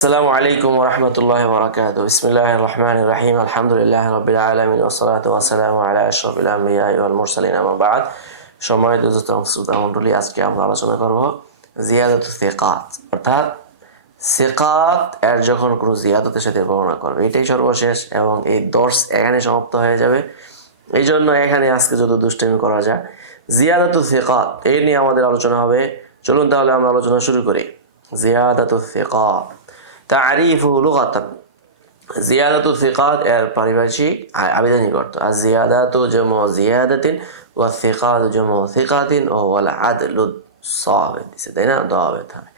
السلام عليكم ورحمة الله وبركاته. بسم الله الرحمن الرحيم. الحمد لله رب العالمين والصلاة والسلام على أشرف الأنبياء والمرسلين أما بعد. সম্মানিত দোস্ত শ্রোতা মণ্ডলী, আজকে আমরা আলোচনা করব জিয়াদাতু সিকাত, অর্থাৎ সিকাত এর যখন কোনো জিয়াদতের সাথে বর্ণনা করবে। এটাই সর্বশেষ এবং এই দর্স এখানে সমাপ্ত হয়ে যাবে। এই জন্য এখানে আজকে যত দুষ্টামি করা যায় জিয়াদাতু সিকাত এই নিয়ে আমাদের আলোচনা হবে। চলুন তাহলে আমরা আলোচনা শুরু করি। জিয়াদাতু সিকাত তারিফু লুগাতান। জিয়াদাতু সিকাত এর পারিভাষিক আবিধানিক অর্থ আর জিয়াদাতু জামু জিয়াদাতিন ওয়া সিকাতু জামু সিকাতিন ও ওয়াল আদলু সাবিত, তাই না? দাবিত হবে।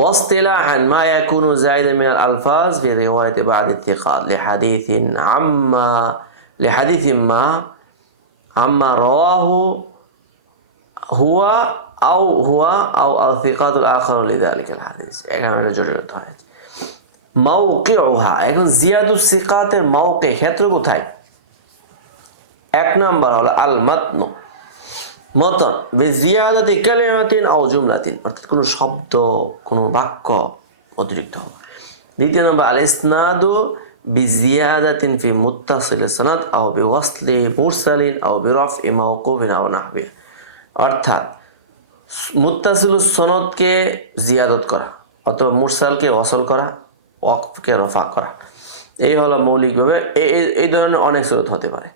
واصطلاحا ما يكون زائدا من الألفاظ في رواية بعض الثقات لحديث ما عما رواه هو أو الثقات الآخر لذلك الحديث। এখানে জড়িত হয়েছে মাওকিউহা। এখন জিয়াদুস সিকাতের মাওকি ক্ষেত্র কোথায়? এক নাম্বার হলো আল মাতন, মতন বিজিয়াদাতি কালিমাতিন আও জুমলাতিন, অর্থাৎ কোনো শব্দ কোনো বাক্য অতিরিক্ত হওয়া। দ্বিতীয় নম্বর আল ইসনাদু বিজিয়াদাতিন ফি মুত্তাসিল সনদ আও বিওয়াসলি মুরসালিন আও বিরফই মাওকুফিন আও নাহবি, অর্থাৎ মুত্তাসিলুস সনদকে জিয়াদত করা অথবা মুরসালকে ওয়াসল করা, ওয়াকফকে রফা করা। এই হলো মৌলিকভাবে এই ধরনের অনেক সুরত হতে পারে।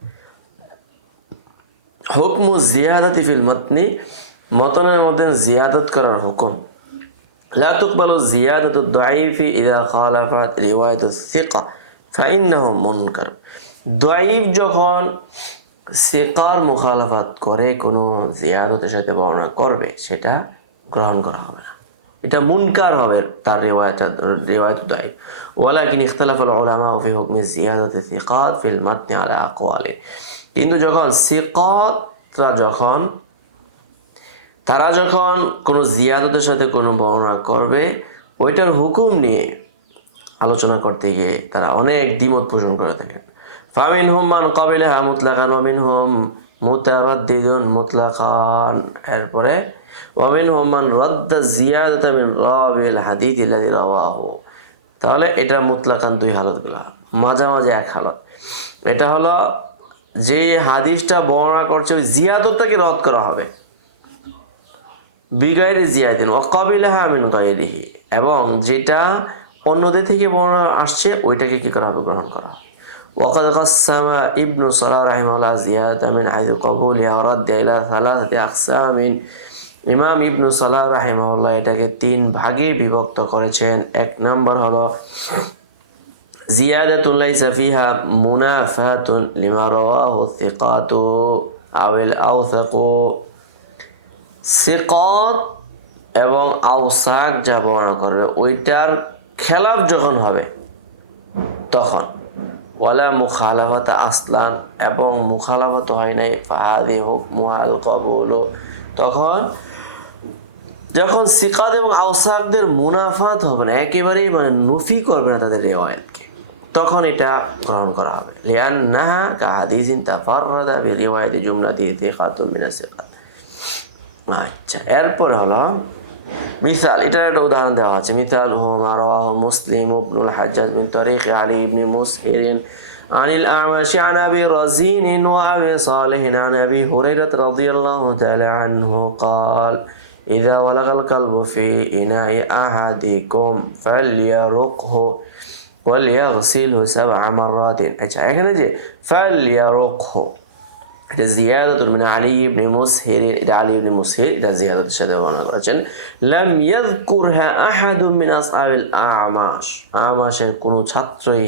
হুকমু জিয়াদাতি ফিল মতনি, মতনের মধ্যে জিয়াদত করার হুকুম। লা তুকবালু জিয়াদাতু দাঈফি ইযা খালাফাত রিওয়ায়াতু সিকা ফাইন্নাহু মুনকার। দাঈফ যখন সিকার মুখালাফাত করে কোনো জিয়াদতের সাথে বর্ণনা করবে, সেটা গ্রহণ করা হবে না, এটা মুনকার হবে তার রিওয়ায়াত দাঈফ। ওয়ালাকিন ইখতালাফাল উলামা ফি হুকমি জিয়াদাতি সিকাত ফিল মাতনি আলা আকওয়ালিন। কিন্তু যখন সিকাতরা তারা যখন কোনো জিয়াদতের সাথে কোনো বর্ণনা করবে, ওইটার হুকুম নিয়ে আলোচনা করতে গিয়ে তারা অনেক দ্বিমত পোষণ করে থাকেন। ফামিনহুম মান ক্বাবিলাহা মুতলাকান ওয়া মিনহুম মুতারাদ্দিদুন মুতলাকান। এরপরে ওয়া মিনহুম মান রাদ্দা জিয়াদাতা মিন রাবিল হাদিস আল্লাযী রাওয়াহু। তাহলে এটা মুতলাকান দুই হালতগুলো, মাঝামাঝি এক হালত। এটা হলো যে হাদিসটা বর্ণনা করছে ওই জিয়াদতটাকে রদ করা হবে, বিগাইরি জিয়াদিন ওয়া ক্বাবিলাহা মিন গায়রিহি, এবং যেটা অন্যদের থেকে বর্ণনা আসছে ওইটাকে কি করা হবে? গ্রহণ করা হবে। ওয়াকাদ কাসসামা ইবনু সালাহ রাহিমাহুল্লাহ জিয়াদাতা মিন হাইযু ক্বাবুলিহা ওয়া রাদ্দিহা ইলা সালাসাতি আকসামিন। ইমাম ইবনু সালাহ রাহিমাহুল্লাহ এটাকে তিন ভাগে বিভক্ত করেছেন। এক নাম্বার হলো জিয়াদাতুন লাইসা ফিহা মুনাফাতুন লিমা রাওয়াহু সিকাতু আওয়াল আওসাকু। সিকাত এবং আওসাক যা বর্ণনা করবে ওইটার খেলাফ যখন হবে তখন ওয়ালা মুখালাফাত আসলান, এবং মুখালাফাত হয় নাই, ফাহাদি হুকমুহাল কবুল। তখন যখন সিকাত এবং আওসাকদের মুনাফাত হবে না, একেবারেই মানে নফি করবে না তাদের রিওয়ায়াতকে, তখন এটা গ্রহণ করা হবে। লিআন্নাহা কাহাদিসিন তাফাররাদা বিরিওয়ায়াতি জুমলাতি সিকাতুন মিনাস সিকাত। আচ্ছা, এরপরে হলো মিসাল, এটার একটা উদাহরণ দেওয়া আছে। মিসাল হুমা রাওয়াহু মুসলিম ইবনুল হাজ্জাজ মিন তারিক আলী ইবনে মুসহিরিন আনিল আ'মাশ আন আবি রাজিন ওয়া আবি সালিহ আন আবি হুরায়রা রাদিয়াল্লাহু তাআলা আনহু قال إذا ولغ الكلب في إناء أحدكم فليرقه وليغسله 7 مرات। আচ্ছা, এখানে যে فليرقه এটা জিয়াদাতুন মিন আলী ইবনে মুসহির, এটা আলী ইবনে মুসহির এটা জিয়াদাতের সাথে বর্ণনা করেছেন। লাম ইয়াযকুরহা আহাদুম মিন আসহাবিল আ'মাশ, আমাশের কোনো ছাত্রই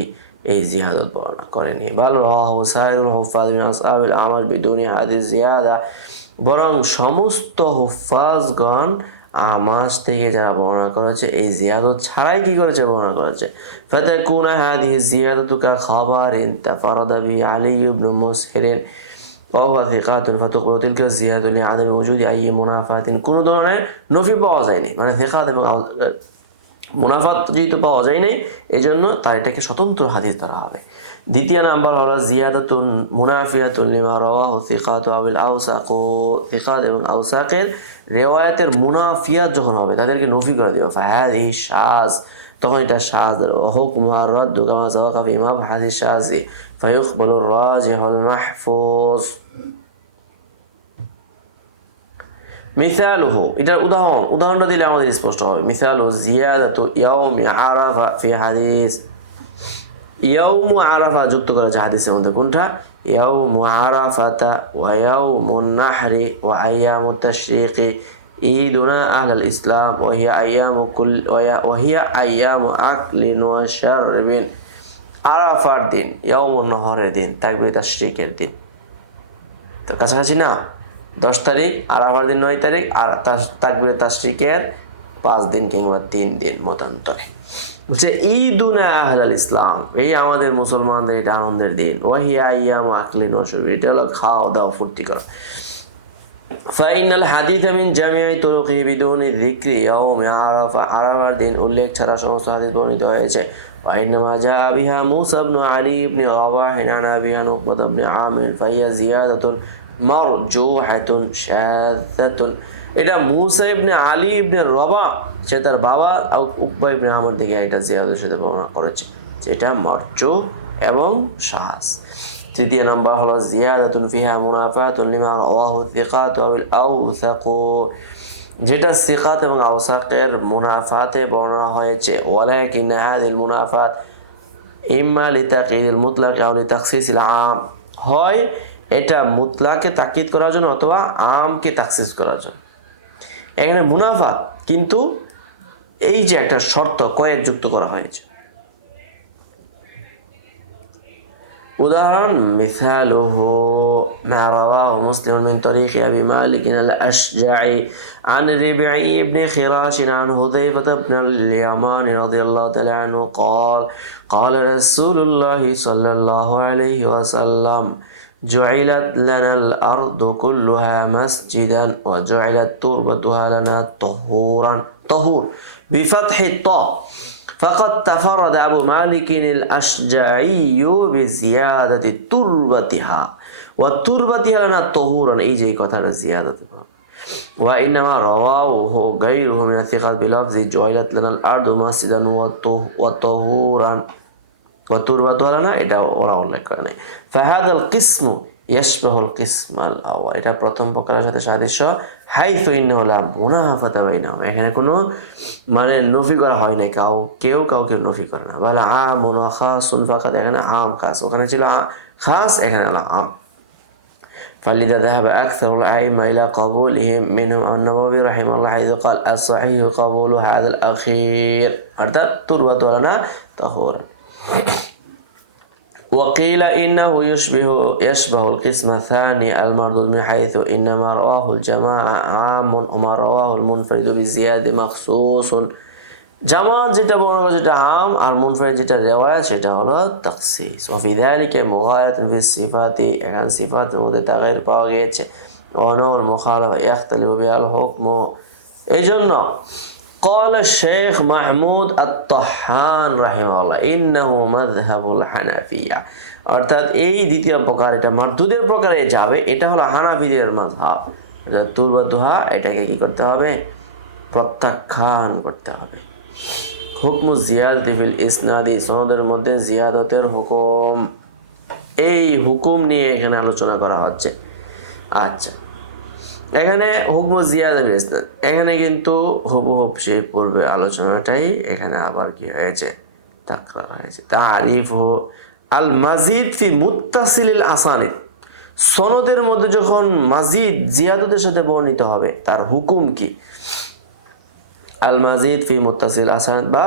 এই জিয়াদত বর্ণনা করেনি। বাল রাওয়াহু সাইরুল হুফাজ মিন আসহাবিল আ'মাশ বিদুনি হাদিস জিয়াদা, বরং সমস্ত হুফাজগণ আমাশ থেকে যারা বর্ণনা করেছে এই জিয়াদত ছাড়াই কি করেছে? বর্ণনা করেছে। ফাতাকুনা হাদিহি জিয়াদাতু কা খাবারিন তাফারাদা বি আলী ইবনে মুসহির وهو ثقات فتقبل تلك الزيادة لعدم وجود أي منافاة। কোনো ধরনের নফি পাওয়া যায়নি, মানে সিকাত এবং মুনাফাত যেহেতু পাওয়া যায় নাই, এই জন্য তার এটাকে স্বতন্ত্র হাদিস ধরা হবে। দ্বিতীয় নাম্বার হলো জিয়াদাতুন মুনাফিয়াতুন লিমা রাওয়াহু সিকাতু আওয়াল আওসাকু। সিকাত এবং আওসাকের রিওয়ায়াতের মুনাফিয়াত যখন হবে, তাদেরকে নফি করে দেওয়া। ফাহাদি শাজ তখন এটা শায। হুকমুহা রাদ্দু কামা সাবাকা ফি মাবহাসি শাযি ফায়ুকবালু রাজিহুল মাহফুজ। মিসালুহু, এটার উদাহরণটা দিলে আমাদের স্পষ্ট হবে। মিসালু জিয়াদাতু ইয়াউমি আরাফা ফি হাদিস। ইয়াউমু আরাফা যুক্ত করা হয়েছে হাদিসের মধ্যে, কোনটা? ইয়াউমু আরাফাতা ওয়া ইয়াউমুন নাহরি ওয়া আইয়ামুত তাশরিকি ঈদুনা আহলাল ইসলাম ওয়া হিয়া আইয়ামু আকলিন ওয়া শারবিন। আরাফার দিন, ইয়াউমুন নহরের দিন, তাকবীর তাশরিকের দিন। তো কাছাকাছি না? 10 তারিখ আরাফার দিন, 9 তারিখ, আর তাকবীর তাশরিকের 5 দিন কিংবা 3 দিন মতান্তরে। বলছে ঈদুনা আহলাল ইসলাম, এই আমাদের মুসলমানদের এটা আনন্দের দিন। ওয়াহিয়া আইয়ামু আকলিন ওয়া শারবিন, এটা হলো খাওয়া দাওয়া ফুর্তি করা। ফাইনাল হাদিস মিন জামিআ তুরুকি বিদুনি যিকরি ইয়াউমি আরাফা, আরাফার দিন উল্লেখ ছাড়া সমস্ত হাদিস বর্ণিত হয়েছে। وإنما جاء بها موسى بن علي بن رباح عن أبي عقبة بن عامر فهي زيادة مرجوحة شاذة। এটা মুসা ইবনে আলী ইবনে রবা, সে তার বাবা উকবা ইবনে আমর থেকে এটা জিয়াদের সাথে বর্ণনা করেছে, যেটা মারজু এবং শাজ। তৃতীয় নম্বর হলো জিয়াদাতুন ফিহা মুনাফাতুন লিমা রাওয়াহু সিকাত ওয়াল আওসাকু, যেটা সিকাত এবং আওসাকের মুনাফাতে বর্ণনা হয়েছে। ওয়ালাকিন হাযিল মুনাফাত ইম্মা লিতাকিদিল মুতলাক আও লিতাখসিসিল আম, হয় এটা মুতলাকে তাকিদ করার জন্য অথবা আমকে তাখসিস করার জন্য। এখানে মুনাফাত, কিন্তু এই যে একটা শর্ত কয়েক যুক্ত করা হয়েছে। উদাহরণ মিসালুহু মা রাওয়াহু মুসলিম মিন তরিক আবি মালিক আল-আশজাঈ عن ربعي بن خراش عن حذيفة بن اليمان رضي الله تعالى عنه قال قال رسول الله صلى الله عليه وسلم جعلت لنا الأرض كلها مسجدا وجعلت تربتها لنا طهورا، طهور بفتح الطاء। فقد تفرد أبو مالك الأشجعي بزيادة تربتها وتربتها لنا طهورا، এই যে কথাটা জিয়াদত। وإنما رواه غيره من الثقات بلفظ جعلت لنا الأرض مسجدا وطهورا وتربتها لنا، এটা ওরা উল্লেখ করে নাই। فهذا القسم يشبه القسم الأول, এটা প্রথম প্রকারের সাথে সাদৃশ্য। হাইথু ইন্নাহু লা মুনাফাতা বাইনাহুম, এখানে কোনো মানে নফি করা হয় নাই, কেউ কাউকে নফি করে না। বলে আমুন ওয়া খাসুন ফাকাত, এখানে আম খাস, ওখানে ছিল খাস, এখানে হলো আম। فلذا ذهب أكثر الأئمة إلى قبولهم منهم النووي رحمه الله حيث قال الصحيح قبول هذا الأخير، অর্থাৎ তুরবাতু লানা তাহুরা। وقيل إنه يشبه القسم الثاني المردود من حيث إنما رواه الجماعة عام وما رواه المنفرد بزيادة مخصوص। জামাত যেটা বর্ণনা করে যেটা আম, আর মুনফারিদ যেটা রিওয়ায়াত সেটা হলো তাখসিস। ওয়া ফি যালিকা মুগায়ারাতুন ফি সিফাতি, এখানে সিফাতের মধ্যে তাগায়ুর পাওয়া গিয়েছে। ওয়া নাউল মুখালাফা ইয়াখতালিফু বিহাল হুকমু, এইজন্য قال الشيخ محمود الطحان رحمه الله إنه مذهب الحنفية, অর্থাৎ এই দ্বিতীয় প্রকার, এটা মারদুদের প্রকারে যাবে, এটা হলো হানাফিদের মাযহাব। তুরবাতুহা, এটাকে কি করতে হবে? প্রত্যাখ্যান করতে হবে। হুকমু জিয়াদাতি ফিল ইসনাদি, সনদের মধ্যে জিয়াদতের হুকুম, এই হুকুম নিয়ে এখানে আলোচনা করা হচ্ছে। আচ্ছা, এখানে হুকমু জিয়াদা ফিল ইসনাদ, এখানে কিন্তু হুবহুব সেই পূর্বে আলোচনাটাই এখানে আবার কি হয়েছে? তাকরার হয়েছে। তারিফহু আল মাজিদ ফি মুত্তাসিলিল আসানিদ, সনদের মধ্যে যখন মাজিদ জিয়াদতের সাথে বর্ণিত হবে তার হুকুম কি? আল মাজিদ ফি মুত্তাসিল আসানিদ বা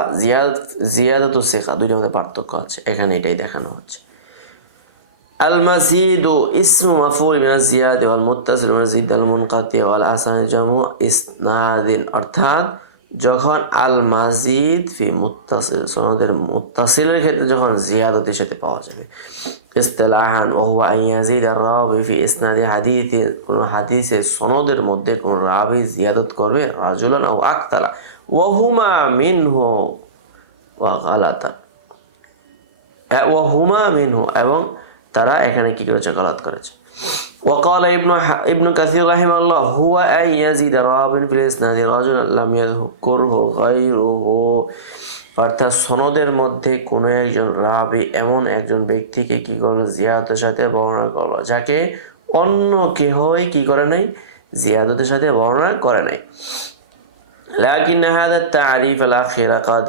জিয়াদাতু সিকা, দুইটার মধ্যে পার্থক্য আছে, এখানে এটাই দেখানো হচ্ছে। আল মাজিদু ইসমু মাফউল মিনাজ জিয়াদা ওয়াল মুত্তাসিল মিনাজ জিদ আল মুনকাতি ওয়াল আসানিদ জামু ইসনাদিন, অর্থাৎ যখন আল মাজিদ ফি মুত্তাসিল, সনদের মুত্তাসিলের ক্ষেত্রে যখন জিয়াদতের সাথে পাওয়া যাবে। ইসতিলাহান ওয়া হুয়া আন ইয়াজিদ আর-রাবি ফি ইসনাদি হাদিসি, কোন হাদিসের সনদের মধ্যে কোন রাবি জিয়াদত করবে রাজুলান আও আকতারা ওয়া হুমা মিনহু ওয়া গালাতান, ওয়া হুমা মিনহু, এবং তারা এখানে কি করেছে? গলত করেছে। وقال ابن كثير رحمه الله هو أن يزيد راو في الإسناد رجلا لم يذكره غيره, অর্থাৎ সনদের মধ্যে কোনো একজন রাবি এমন একজন ব্যক্তিকে কি করলো, জিয়াদতের সাথে বর্ণনা করলো, যাকে অন্য কেহই কি করে নাই, জিয়াদতের সাথে বর্ণনা করে নাই। لكن هذا التعريف الأخير قد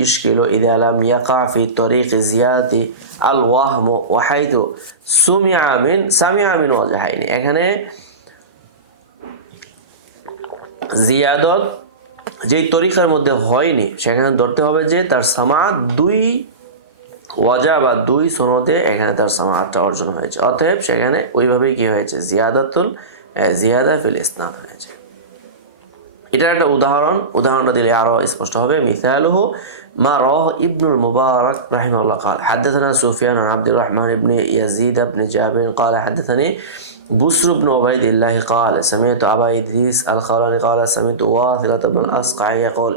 يشكل إذا لم يقع في طريق زيادة الوهم وحيث سمع من وجهين। এখানে জিয়াদত যেই তরিকার মধ্যে হয়নি সেখানে ধরতে হবে যে তার সামাত দুই ওয়াজা বা দুই সনদে এখানে তার সামাতটা অর্জন হয়েছে, অতএব সেখানে ওইভাবেই কি হয়েছে, জিয়াদা ফিল ইসনাদ হয়েছে। এটার একটা উদাহরণটা দিলে আরো স্পষ্ট হবে। মিসালুহু মা রাহ ইবনুল মুবারক রাহিমাহুল্লাহ قال حدثنا سفيان عن عبد الرحمن بن يزيد بن جابر قال حدثني بسر بن عبيد الله قال سمعت أبا إدريس الخولاني قال سمعت واثلة بن الأسقع يقول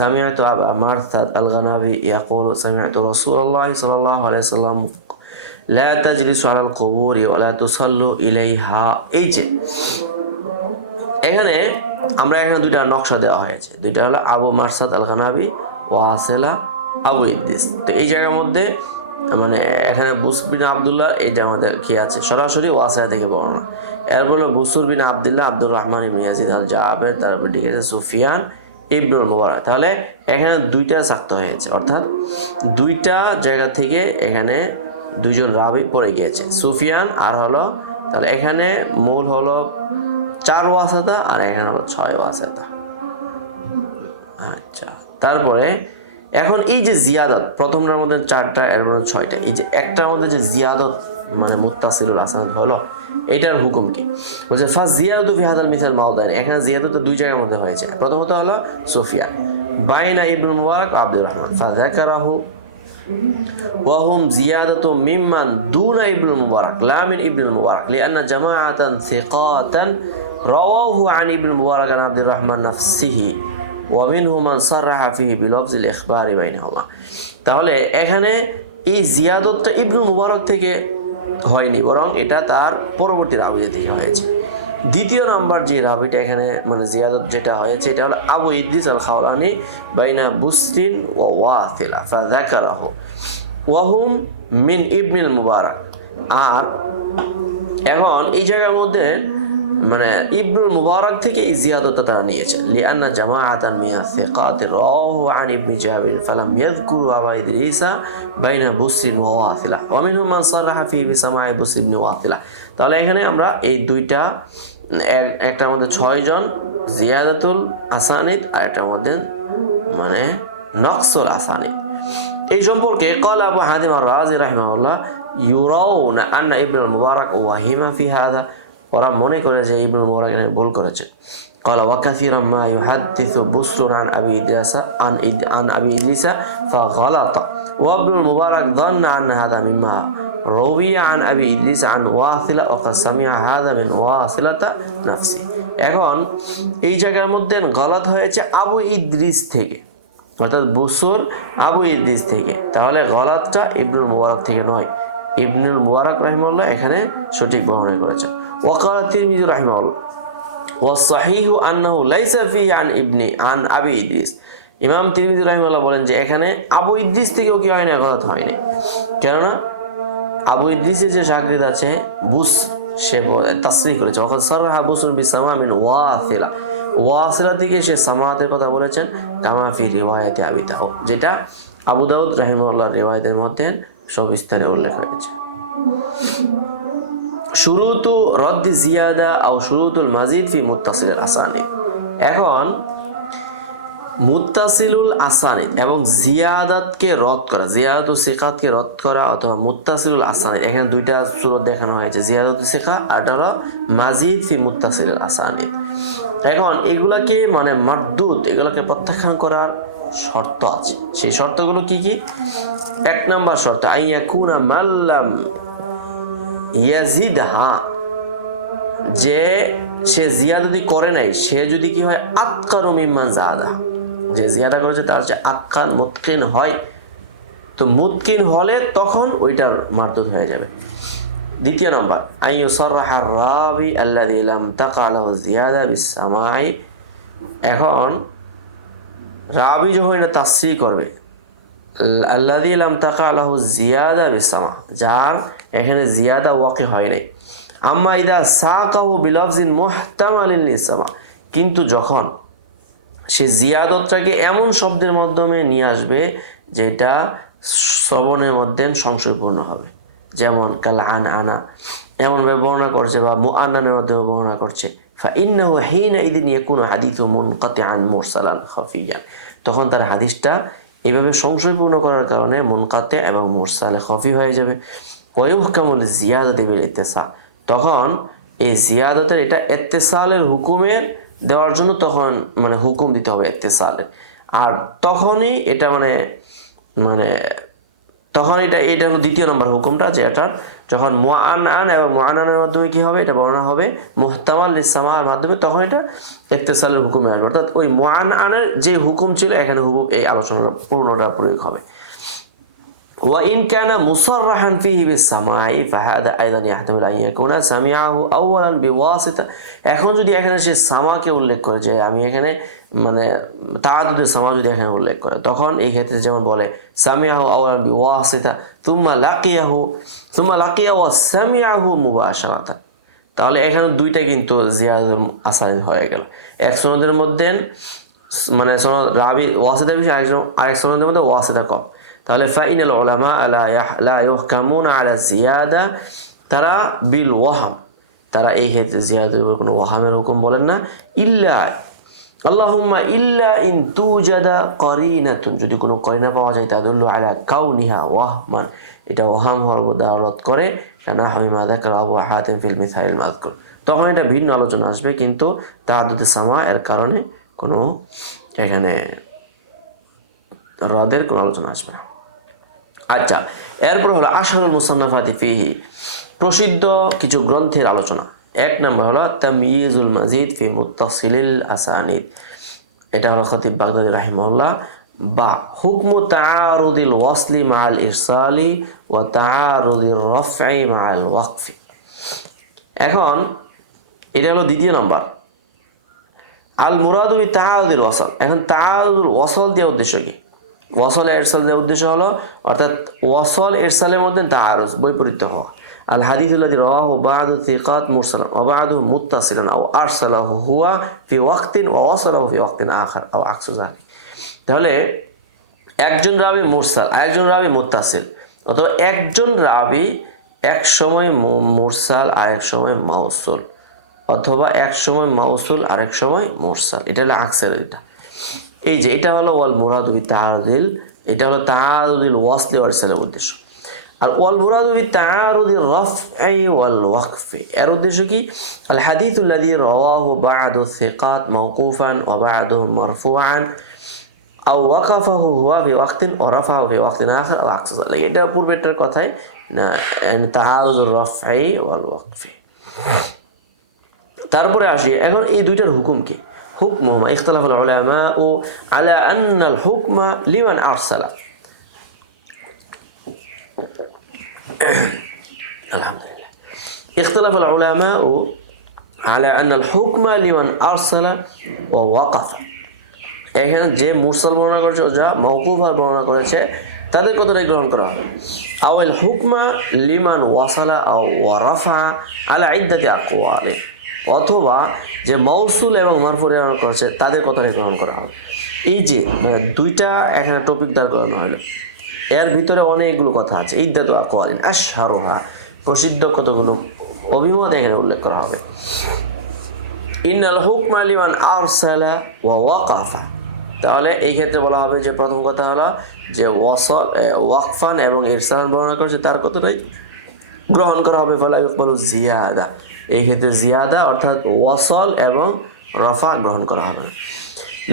سمعت أبا مرثد الغنابي يقول سمعت رسول الله صلى الله عليه وسلم لا تجلسوا على القبور ولا تصلوا إليها। এই যে এখানে আমরা এখানে দুইটা নকশা দেওয়া হয়েছে, দুইটা হলো আবু মারসাদ আল গানাবি ওয়াসেলা আবু ইদ্রিস। তো এই জায়গার মধ্যে মানে এখানে বুসর বিন আবদুল্লাহ এটা আমাদের কি আছে, সরাসরি ওয়াসেলা থেকে বর্ণনা। এরপর হলো বুসর বিন আবদুল্লাহ আব্দুর রহমান ইবনে ইয়াজিদ আল জাবের, তারপর ঠিক আছে সুফিয়ান ইবনুল মুবারক। তাহলে এখানে দুইটা সাক্ত হয়েছে, অর্থাৎ দুইটা জায়গা থেকে এখানে দুইজন রাবি পড়ে গিয়েছে, সুফিয়ান আর হলো, তাহলে এখানে মূল হলো 4 ওয়াসাতা আর এখানে হলো 6 ওয়াসাতা। আচ্ছা, তারপরে এখন এই যে জিয়াদত, প্রথমটার মধ্যে 4টা, এরপর 6টা, এই যে একটার মধ্যে যে জিয়াদত মানে মুত্তাসিলুল আসানাদ হলো, এটার হুকুম কি? বলছে ফার্স্ট জিয়াদতু ফি হাদাল মিসাল মাওদাইন, এখানে জিয়াদত দুই জায়গার মধ্যে হয়েছে। প্রথমত হলো সুফিয়ান বাইনা ইবনুল মুবারক আব্দুর রহমান ফাযাকারাহু وهم زيادة ممن دون ابن المبارك لا من ابن المبارك لأن جماعة ثقات رواه عن ابن المبارك عن عبد الرحمن نفسه ومنهم من صرح فيه بلفظ الإخبار بينهما। তাহলে এখানে এই জিয়াদতটা ইবনুল মুবারক থেকে হয়নি, বরং এটা তার পরবর্তী রাবিদের থেকে হয়েছে। দ্বিতীয় নাম্বার যে রাবিটা এখানে মানে জিয়াদত যেটা হয়েছে, এটা হলো আবু ইদ্রিস আল খাওলানি বাইনা বুসরিন ওয়া ওয়াসিলা ফাযাকারাহু ওয়া হুম মিন ইবনুল মুবারক। আর এখন এই জায়গার মধ্যে মানে ইবনুল মুবারক থেকে এই জিয়াদতটা তারা নিয়েছেন, লিআন্না জামাআতান মিনাস সিকাত রাওয়াহু আন ইবনে জাবির ফালাম ইয়াযকুরু আবা ইদ্রিসা বাইনা বুসরিন ওয়া ওয়াসিলা ওয়া মিনহুম মান সাররাহা ফি বিসামা'i বুসরিন ওয়া ওয়াসিলা। তাহলে এখানে আমরা এই দুইটা, একটার মধ্যে 6 জন জিয়াদাতুল আসানিদ আর একটার মধ্যে মানে নকসুল আসানিদ। এই সম্পর্কে قال আবু হাতিম আর-রাজি রাহিমাহুল্লাহ ইউরাউনা আন্না ইবনুল মুবারক ওয়াহিমা ফি হাদা, ওরা মনে করে যে ইবনুল মুবারক এখানে ভুল করেছেন। قال وكثيرا ما يحدث بسر عن ابي ادريس عن ابي ادريس فغلط وابن المبارك ظن ان هذا مما روي عن ابي ادريس عن واصله وقد سمع هذا من واصله نفسه। এখন এই জায়গার মধ্যে গলত হয়েছে আবু ইদ্রিস থেকে, অর্থাৎ বুসর আবু ইদ্রিস থেকে, তাহলে গলতটা ইবনুল মুবারক থেকে নয়। ইবনুল মুবারক রাহিমাহুল্লাহ এখানে সঠিক বর্ণনা করেছেন। ওয়াকাল তিরমিজি রাহিমাহুল্লাহ ওয়াসসাহিহু আন্নাহু লাইসা ফিহি আন আবি ইদ্রিস। ইমাম তিরমিজি রাহিমাহুল্লাহ বলেন যে এখানে আবু ইদ্রিস থেকেও কি হয় না, গলত হয়নি, কেননা আবু ইদ্রিসের যে শাগির্দ আছে বুস, সে তাসরিহ করেছে ওয়াকাদ সাররাহা বুসর বিসামা মিন ওয়াসিলা, ওয়াসিলা থেকে সে সামাতের কথা বলেছেন, কামা ফি রিওয়ায়াতে আবি দাউদ, যেটা আবু দাউদ রাহিমাহুল্লাহর রিওয়ায়াতের মধ্যে সবিস্তারে উল্লেখ হয়েছে। শুরুতু রদ্দি জিয়াদা আও শুরুতুল মাজিদ ফি মুত্তাসিলুল আসানিদ। এখন মুত্তাসিলুল আসানিদ এবং জিয়াদাতকে রদ করা, জিয়াদাতু সিকাতকে রদ করা অথবা মুত্তাসিলুল আসানিদ, এখানে দুইটা সূরত দেখানো হয়েছে, জিয়াদাতু সিকা আর হলো মাজিদ ফি মুত্তাসিলুল আসানিদ। এখন এগুলাকে মানে মারদুদ, এগুলাকে প্রত্যাখ্যান করার শর্ত আছে। সেই শর্তগুলো কি কি? 1 নম্বর শর্ত আইয়াকুনা মাল্লাম ইয়াজিদহা, যে সে জিয়াদতি করে নাই, সে যদি কি হয় আতকারু মিম্মান জাদা, যে জিয়াদা করেছে তার যে আক্কান মুতকিন হয়, তো মুতকিন হলে তখন ওইটার মারদুদ হয়ে যাবে। দ্বিতীয় নম্বর আইয়ুসাররাহা রাবি আল্লাযী লাম তাকা লাহু জিয়াদা বিসসামাই। এখন রাবি যখন এটা তাসরিহ করবে, আল্লাযী লাম তাকা লাহু জিয়াদা বিসামা, যার এখানে জিয়াদা ওয়াকি হয় নাই। আম্মা ইদা সাকাহু বিলফজিন মুহতামালিন লিসামা, কিন্তু যখন সে জিয়াদতটাকে এমন শব্দের মাধ্যমে নিয়ে আসবে যেটা শ্রবণের মধ্যে সংশয়পূর্ণ হবে, যেমন কাল আন আনা এমনভাবে বর্ণনা করছে, বা মুআন্নানের মাধ্যমে বর্ণনা করছে, ফা ইন্নাহু হিনা ইদিন ইয়াকুনু হাদিসু মুনকাতিআন মুরসালান খাফিয়ান, তখন তার হাদিসটা এইভাবে সংশয়পূর্ণ করার কারণে মুনকাতি এবং মুরসালে খফি হয়ে যাবে। ওয়ায়ুহকামুল জিয়াদাতি বিল ইত্তিসা, তখন এই জিয়াদতের এটা ইত্তিসালের হুকুমের দেওয়ার জন্য তখন মানে হুকুম দিতে হবে ইত্তিসালের, আর তখনই এটা মানে মানে তখন এটা হলো দ্বিতীয় নম্বর হুকুমটা, যে এটা যখন মুআন্নান এবং মুআন্নানের মাধ্যমে কি হবে, এটা বর্ণনা হবে মুহতামাল লিসামার মাধ্যমে, তখন এটা ইত্তিসালের হুকুমে আসবে। অর্থাৎ ওই মুআন্নানের যে হুকুম ছিল এখানে হুকুম এই আলোচনার পূর্ণটা প্রয়োগ হবে। وإن كان مصرحا فيه بالسماع فهذا أيضا يحتمل أن يكون سمعه أولا بواسطة, এখন যদি এখানে সে সামাকে উল্লেখ করে, যে আমি এখানে মানে তাআদ্দুদের সামা যদি এখানে উল্লেখ করে, তখন এই ক্ষেত্রে যেমন বলে সামিআহু আওয়ালান বিওয়াসিতা সুম্মা লাকিয়াহু ওয়া সামিআহু মুবাশারাতান, তাহলে এখানে দুইটা কিন্তু জিয়াদা আসানিদ হয়ে গেল। এক সনদের মধ্যে মানে সনদ রাবি ওয়াসিতা বেশি, আরেক সনদের মধ্যে ওয়াসিতা কম, তাহলে ফাইনাল উলামা লা ইহকামুনা আলা জিয়াদা, তারা বিল ওয়াহাম, তারা এই ক্ষেত্রে জিয়াদার উপর কোনো ওয়াহামের হুকুম বলেন না, ইল্লা আল্লাহুম্মা ইল্লা ইন তুজাদা কারিনাতুন, যদি কোনো করিনা পাওয়া যায় তাদুল্লু আলা কাউনিহা ওয়াহমান, এটা ওয়াহাম হওয়ার উপর দালালত করে, কানা হামিমা যাকার আবু হাতিম ফিল মিসাইল মাযকুর, তখন এটা ভিন্ন আলোচনা আসবে, কিন্তু তাআদ্দুদে সামা এর কারণে কোনো এখানে রাদের কোনো আলোচনা আসবে না। আচ্ছা, এরপর হলো আশহারুল মুসান্নাফাতি ফিহি, প্রসিদ্ধ কিছু গ্রন্থের আলোচনা। এক নম্বর হলো তাময়িজুল মাজিদ ফি মুত্তাসিলিল আসানিদ, এটা হলো খতিব বাগদাদি রাহিমাহুল্লাহ, বা হুকমু তাআরুদিল ওয়াসলি মাআল ইরসালি ওয়া তাআরুদির রাফঈ মাআল ওয়াকফি। এখন এটা হলো দ্বিতীয় নম্বর, আল মুরাদু বি তাআরুদিল ওয়াসল। এখন তাআরুদুল ওয়াসল দিয়ে উদ্দেশ্য কি? ওয়াসল ইরসাল দেওয়ার উদ্দেশ্য হলো, অর্থাৎ ওয়াসল ইরসালের মধ্যে তাআরুজ বৈপরীত্য হওয়া। আল হাদিসুল্লাযী রাওয়াহু বা'দু সিকাত মুরসালান ওয়া বা'দুহু মুত্তাসিলান আও আরসালাহু হুয়া ফি ওয়াক্তিন ওয়া ওয়াসালাহু ফি ওয়াক্তিন আখার আও আকসু যালিক। তাহলে একজন রাবি মুরসাল, আরেকজন রাবি মুত্তাসিল, অথবা একজন রাবি এক সময় মুরসাল আরেক সময় মাউসুল, অথবা এক সময় মাউসুল আরেক সময় মুরসাল, এটা হলো আকসের। এই যে এটা হলো ওয়াল মুরাদু বি তাআরুদিল, এটা হলো তাআরুদিল ওয়াসলি ওয়াল ইরসালের উদ্দেশ্য। আর ওয়াল মুরাদু বি তাআরুদির রাফঈ ওয়াল ওয়াকফি, এর উদ্দেশ্য কি? আল হাদিসুল্লাযী রাওয়াহু বা'দু সিকাত মাওকুফান ওয়া বা'দুহু মারফুআন আও ওয়াকাফাহু হুয়া ফি ওয়াক্তিন ওয়া রাফাহু ফি ওয়াক্তিন আখার আও আকসু যালিক। এটা পূর্বেরটার কথাই না, তাআরুদুর রাফঈ ওয়াল ওয়াকফি। তারপরে আসি এখন এই দুইটার হুকুম কি? হুকমুহুমা ইখতালাফাল উলামাউ আলা আন্নাল হুকমা লিমান আরসালা। আলহামদুলিল্লাহ, ইখতালাফাল উলামাউ আলা আন্নাল হুকমা লিমান আরসালা ওয়া ওয়াকাফা। এখানে যে মুরসাল বর্ণনা করেছে ও যা মাওকুফ বর্ণনা করেছে তাদের কথাটাই গ্রহণ করা হবে। আওয়াল হুকমা লিমান ওয়াসালা আও ওয়া রাফা আলা ইদ্দাতি আকওয়ালি, অথবা যে মৌসুল এবং মারফু বর্ণনা করেছে তাদের কথাটাই গ্রহণ করা হবে। এই যে মানে দুইটা এখানে টপিক দাঁড় করানো হলো, এর ভিতরে অনেকগুলো কথা আছে। ইদ্দাতু আকওয়ালিন আশহারুহা, প্রসিদ্ধ কতগুলো অভিমত এখানে উল্লেখ করা হবে। ইন্নাল হুকমা লিমান আরসালা ওয়া ওয়াকাফা, তাহলে এই ক্ষেত্রে বলা হবে যে প্রথম কথা হলো যে ওয়াসল ওয়াকফান এবং ইরসালান বর্ণনা করেছে তার কথাটাই গ্রহণ করা হবে। ফালা ইউকবালু জিয়াদা, এই ক্ষেত্রে জিয়াদা অর্থাৎ ওয়াসল এবং রাফা গ্রহণ করা হবে না।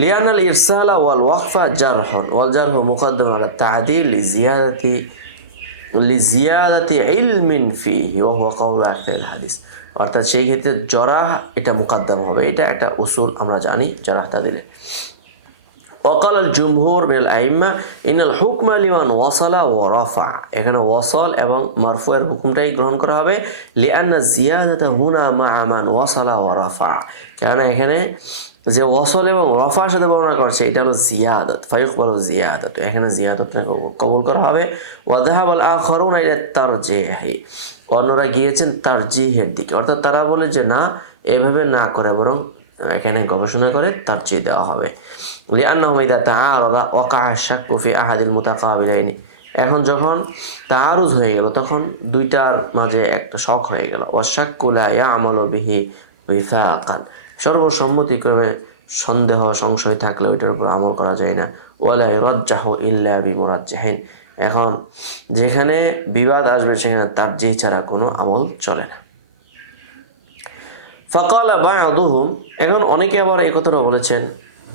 লিয়ানাল ইরসালা ওয়াল ওয়াকফা জারহুন ওয়াল জারহু মুকদ্দাম আলা তা'দীল লিজিয়াদাতি ইলমিন ফিহি ওয়া হুয়া কাউলু আহলিল হাদিস, অর্থাৎ সেই ক্ষেত্রে জরাহ এটা মুকদ্দাম হবে, এটা একটা উসুল আমরা জানি জরাহ তা'দীলে। ওয়াকাল আল জুমহুর মিনাল আইম্মা ইনাল হুকমা লিমান ওয়াসালা ওয়া রাফা, এখানে ওয়াসাল এবং মারফু এর হুকুমটাই গ্রহণ করা হবে। লিআন্না জিয়াদাতা হুনা মা মান ওয়াসালা ওয়া রাফা, কারণ এখানে যে ওয়াসল এবং রফার সাথে বর্ণনা করছে এটা হলো জিয়াদত, ফায়ুকবালু জিয়াদত, এখানে জিয়াদতটা কবুল করা হবে। ওয়া যাহাবাল আখারুনা ইলা তারজিহি, অন্যরা গিয়েছেন তারজিহের দিকে, অর্থাৎ তারা বলে যে না, এভাবে না করে বরং এখানে গবেষণা করে তারজিহ দেওয়া হবে। লিআন্নাহুম ইযা তাআরাদা ওয়াকা'a আশ-শাক্কু ফি আহাদিল মুতাকাবিলাইনি, এখন যখন তাআরুজ হয়ে গেল তখন দুইটার মাঝে একটা শক হয়ে গেল। ওয়াশ-শাক্কু লা ইয়া'মালু বিহি ওয়িফাকান, সর্বসম্মতিক্রমে সন্দেহ সংশয় থাকলে ওইটার উপর আমল করা যায় না। ওয়ালা ইউরাজ্জাহু ইল্লা বিমুরাজ্জিহিন, এখন যেখানে বিবাদ আসবে সেখানে তারজিহ ছাড়া কোনো আমল চলে না। ফাকালা বা'দুহুম, এখন অনেকে আবার এই কথাটা বলেছেন,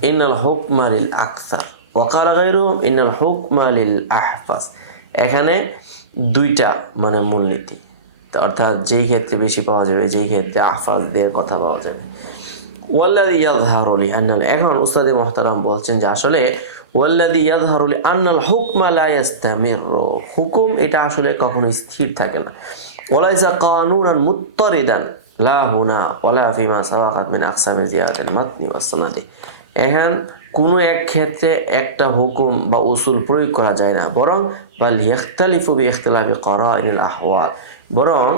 ইন্নাল হুকমা লিল আকসার ওয়া ক্বালা গায়রুহুম ইন্নাল হুকমা লিল আহফাজ, এখানে দুইটা মানে মূলনীতি, অর্থাৎ যেই ক্ষেত্রে বেশি পাওয়া যাবে, যেই ক্ষেত্রে আহফাজদের কথা পাওয়া যাবে। ওয়াল্লাযী ইয়াযহারু লি আন্নাল, এখন উস্তাদে মুহতারাম বলছেন যে আসলে ওয়াল্লাযী ইয়াযহারু লি আন্নাল হুকমা লা ইস্তামিরু, হুকুম এটা আসলে কখনো স্থির থাকে না। ওয়ালাইসা কানুনান মুত্তারিদান লা হুনা ওয়ালা ফিমা সাবাকাত মিন আকসামি জিয়াদাতিল মাতনি ওয়াস সানাদি, এখন কোনো এক ক্ষেত্রে একটা হুকুম বা উসুল প্রয়োগ করা যায় না, বরং বাল ইখতালিফু বিইখতিলাফি কারাইনিল আহওয়াল, বরং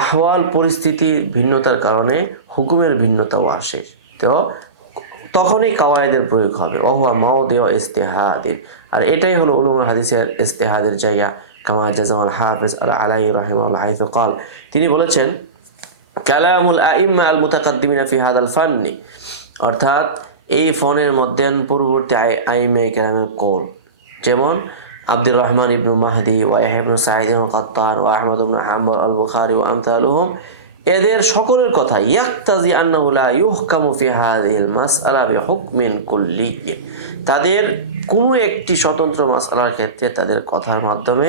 আহওয়াল পরিস্থিতির ভিন্নতার কারণে হুকুমের ভিন্নতাও আসে, তো তখনই কাওয়ায়েদের প্রয়োগ হবে। ওহুয়া মাওদিউ ইজতিহাদিন, আর এটাই হলো উলুমুল হাদিসের ইজতিহাদের জায়গা। কামা জাযাল হাফিজ আল আলাইহি রাহিমাহুল্লাহ হাইথু ক্বাল, তিনি বলেছেন কালামুল আইম্মা আল মুতাকাদ্দিমিনা ফি হাদাল ফান্নি, অর্থাৎ এই ফনের মধ্যে পূর্ববর্তী আইম্মে কেরামের কওল, যেমন আব্দুর রহমান ইবনু মাহদি ওয়া ইয়াহইয়া ইবনু সাঈদ আল কাত্তান ওয়া আহমদ ইবনু হাম্বল আল বুখারী ওয়া আমসালুহুম, এদের সকলের কথা ইয়াক্তাজি আন্নাহু লা ইউহকামু ফি হাযিহিল মাসআলা বিহুকমিন কুল্লিয়্যিন, তাদের কোনো একটি স্বতন্ত্র মাসআলার ক্ষেত্রে তাদের কথার মাধ্যমে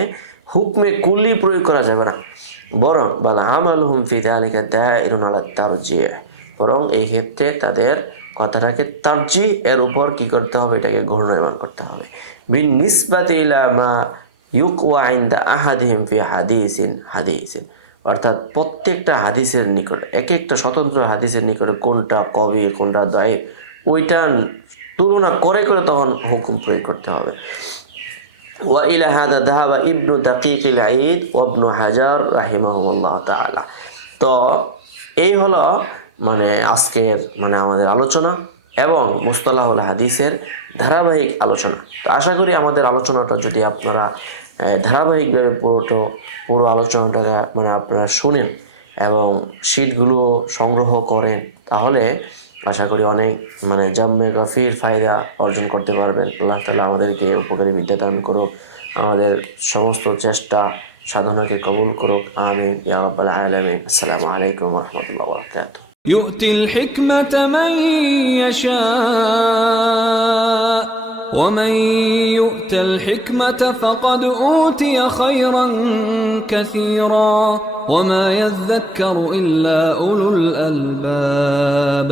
হুকমে কুল্লি প্রয়োগ করা যাবে না, বরং বাল আমালুহুম ফি যালিকা দাইরুন আলা তারজিহ, বরং এই ক্ষেত্রে তাদের কথাটাকে তারজিহ এর উপর কি করতে হবে, এটাকে ঘূর্ণায়মান করতে হবে। বিন নিসবাতি ইলা মা ইউকওয়া ইনদা আহাদিহিম ফি হাদিসিন, অর্থাৎ প্রত্যেকটা হাদিসের নিকট, এক একটা স্বতন্ত্র হাদিসের নিকটে কোনটা কবি কোনটা দায়ীফ, ওইটা তুলনা করে করে তখন হুকুম প্রয়োগ করতে হবে। ওয়া ইলা হাদা যাহাবা ইবনু দাকিকিল ঈদ ওয়া ইবনু হাজার রাহিমাহুল্লাহ তাআলা। তো এই হলো মানে আজকের মানে আমাদের আলোচনা এবং মুস্তালাহুল হাদিসের ধারাবাহিক আলোচনা। তো আশা করি আমাদের আলোচনাটা যদি আপনারা ধারাবাহিকভাবে পুরো আলোচনাটা মানে আপনারা শুনেন এবং শীটগুলো সংগ্রহ করেন, তাহলে আশা করি অনেক মানে জাম্মে গফির ফায়দা অর্জন করতে পারবেন। আল্লাহ তাআলা আমাদেরকে উপকারী বিদ্যা দান করুক, আমাদের সমস্ত চেষ্টা সাধনাকে কবুল করুক, আমিন ইয়া রাব্বাল আলামিন। আসসালামু আলাইকুম ওয়া রাহমাতুল্লাহি ওয়া বারাকাতুহু। يؤتي الحكمة من يشاء ومن يؤت الحكمة فقد أوتي خيرا كثيرا وما يذكر إلا أولو الألباب.